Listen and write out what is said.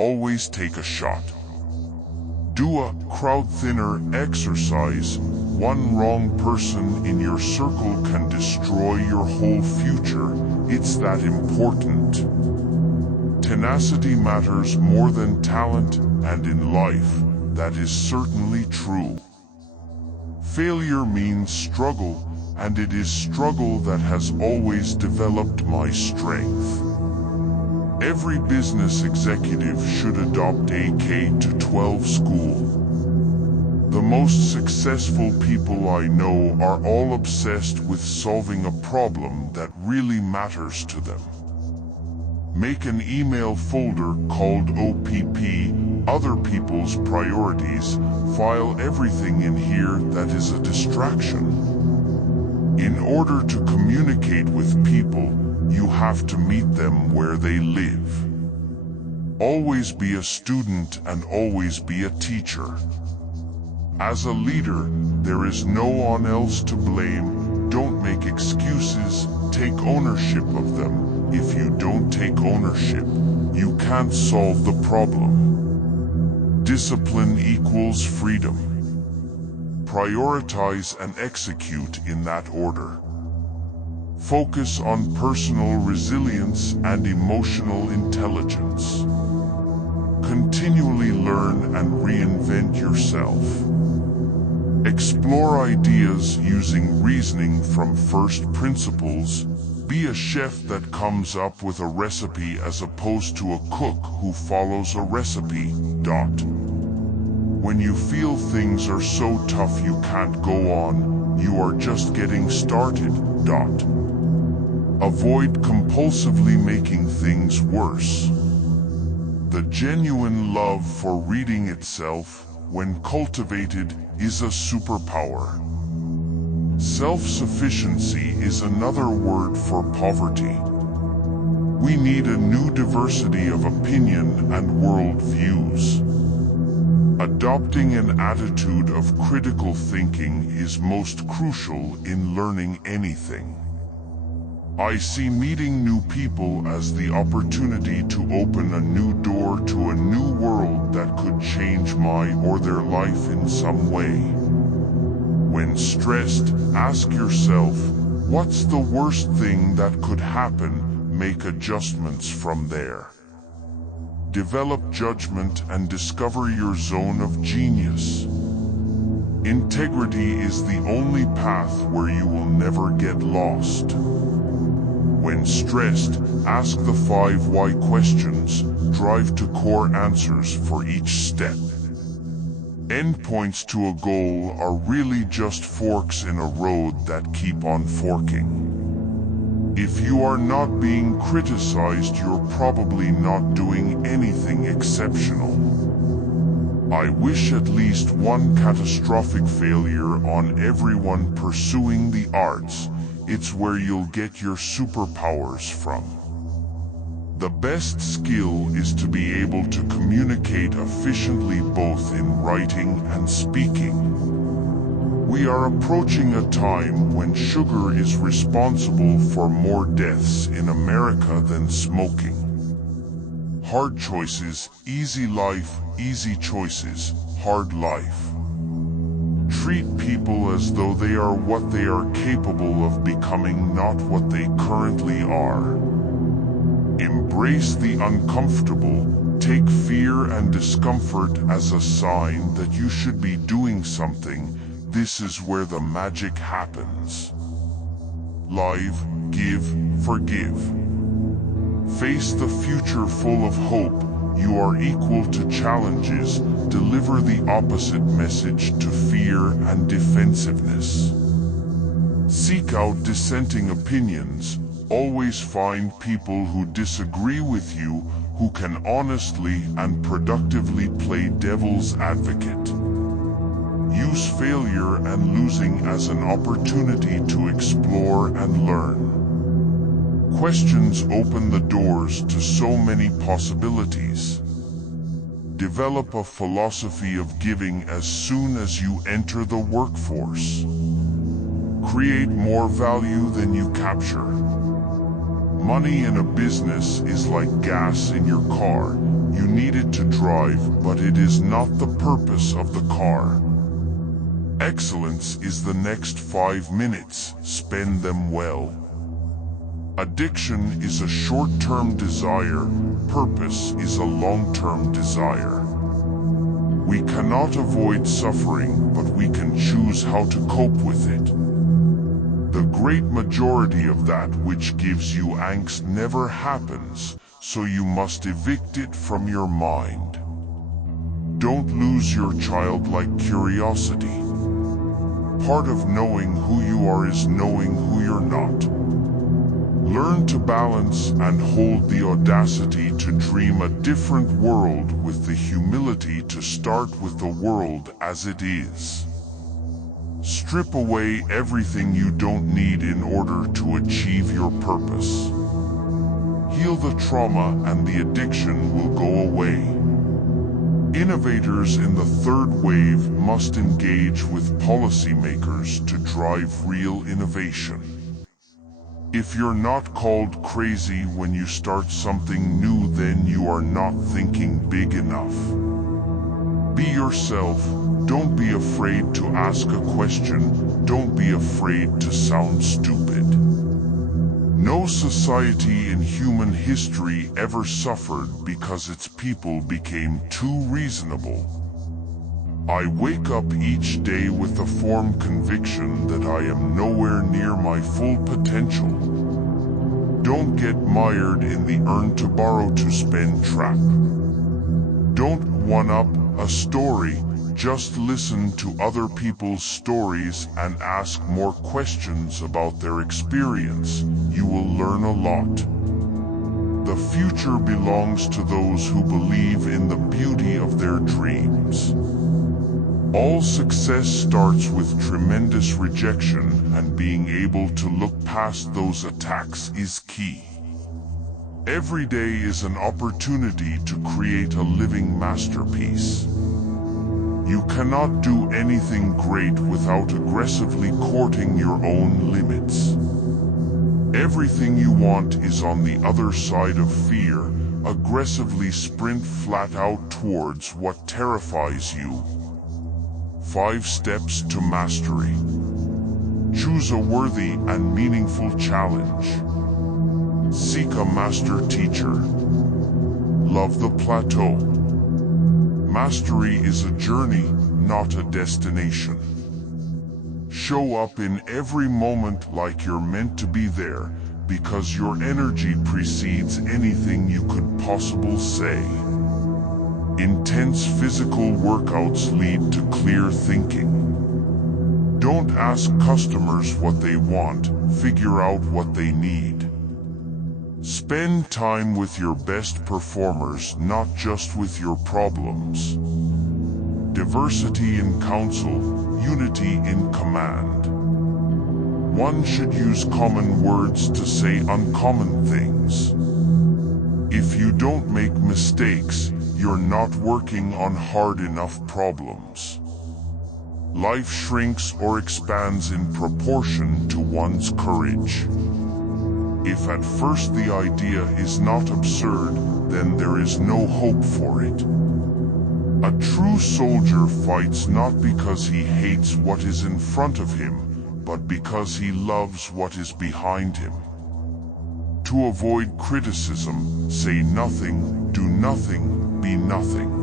always take a shot. Do a crowd thinner exercise. One wrong person in your circle can destroy your whole future. It's that important. Tenacity matters more than talent, and in life, that is certainly true. Failure means struggle, and it is struggle that has always developed my strength. Every business executive should adopt a K-12 school. The most successful people I know are all obsessed with solving a problem that really matters to them. Make an email folder called OPP, Other People's Priorities. File everything in here that is a distraction. In order to communicate with people, you have to meet them where they live. Always be a student and always be a teacher. As a leader, there is no one else to blame. Don't make excuses, take ownership of them. If you don't take ownership, you can't solve the problem. Discipline equals freedom. Prioritize and execute in that order. Focus on personal resilience and emotional intelligence. Continually learn and reinvent yourself. Explore ideas using reasoning from first principles. Be a chef that comes up with a recipe as opposed to a cook who follows a recipe. When you feel things are so tough you can't go on, you are just getting started. Avoid compulsively making things worse. The genuine love for reading itself, when cultivated, is a superpower. Self-sufficiency is another word for poverty. We need a new diversity of opinion and world views. Adopting an attitude of critical thinking is most crucial in learning anything. I see meeting new people as the opportunity to open a new door to a new world that could change my or their life in some way. When stressed, ask yourself, what's the worst thing that could happen? Make adjustments from there. Develop judgment and discover your zone of genius. Integrity is the only path where you will never get lost. When stressed, ask the 5 why questions, drive to core answers for each step. Endpoints to a goal are really just forks in a road that keep on forking. If you are not being criticized, you're probably not doing anything exceptional. I wish at least one catastrophic failure on everyone pursuing the arts. It's where you'll get your superpowers from. The best skill is to be able to communicate efficiently both in writing and speaking. We are approaching a time when sugar is responsible for more deaths in America than smoking. Hard choices, easy life, easy choices, hard life. Treat people as though they are what they are capable of becoming, not what they currently are. Embrace the uncomfortable. Take fear and discomfort as a sign that you should be doing something. This is where the magic happens. Live, give, forgive. Face the future full of hope. You are equal to challenges. Deliver the opposite message to fear and defensiveness. Seek out dissenting opinions. Always find people who disagree with you, who can honestly and productively play devil's advocate. Use failure and losing as an opportunity to explore and learn. Questions open the doors to so many possibilities. Develop a philosophy of giving as soon as you enter the workforce. Create more value than you capture. Money in a business is like gas in your car. You need it to drive, but it is not the purpose of the car. Excellence is the next 5 minutes. Spend them well. Addiction is a short-term desire. Purpose is a long-term desire. We cannot avoid suffering, but we can choose how to cope with it. The great majority of that which gives you angst never happens, so you must evict it from your mind. Don't lose your childlike curiosity. Part of knowing who you are is knowing who you're not. Learn to balance and hold the audacity to dream a different world with the humility to start with the world as it is. Strip away everything you don't need in order to achieve your purpose. Heal the trauma and the addiction will go away. Innovators in the third wave must engage with policymakers to drive real innovation. If you're not called crazy when you start something new, then you are not thinking big enough. Be yourself. Don't be afraid to ask a question. Don't be afraid to sound stupid. No society in human history ever suffered because its people became too reasonable. I wake up each day with a firm conviction that I am nowhere near my full potential. Don't get mired in the earn to borrow to spend trap. Don't one-up a story, just listen to other people's stories and ask more questions about their experience. You will learn a lot. The future belongs to those who believe in the beauty of their dreams. All success starts with tremendous rejection, and being able to look past those attacks is key. Every day is an opportunity to create a living masterpiece. You cannot do anything great without aggressively courting your own limits. Everything you want is on the other side of fear. Aggressively sprint flat out towards what terrifies you. 5 steps to mastery. Choose a worthy and meaningful challenge. Seek a master teacher. Love the plateau. Mastery is a journey, not a destination. Show up in every moment like you're meant to be there, because your energy precedes anything you could possibly say. Intense physical workouts lead to clear thinking. Don't ask customers what they want, figure out what they need. Spend time with your best performers, not just with your problems. Diversity in counsel, unity in command. One should use common words to say uncommon things. If you don't make mistakes, you're not working on hard enough problems. Life shrinks or expands in proportion to one's courage. If at first the idea is not absurd, then there is no hope for it. A true soldier fights not because he hates what is in front of him, but because he loves what is behind him. To avoid criticism, say nothing, do nothing, be nothing.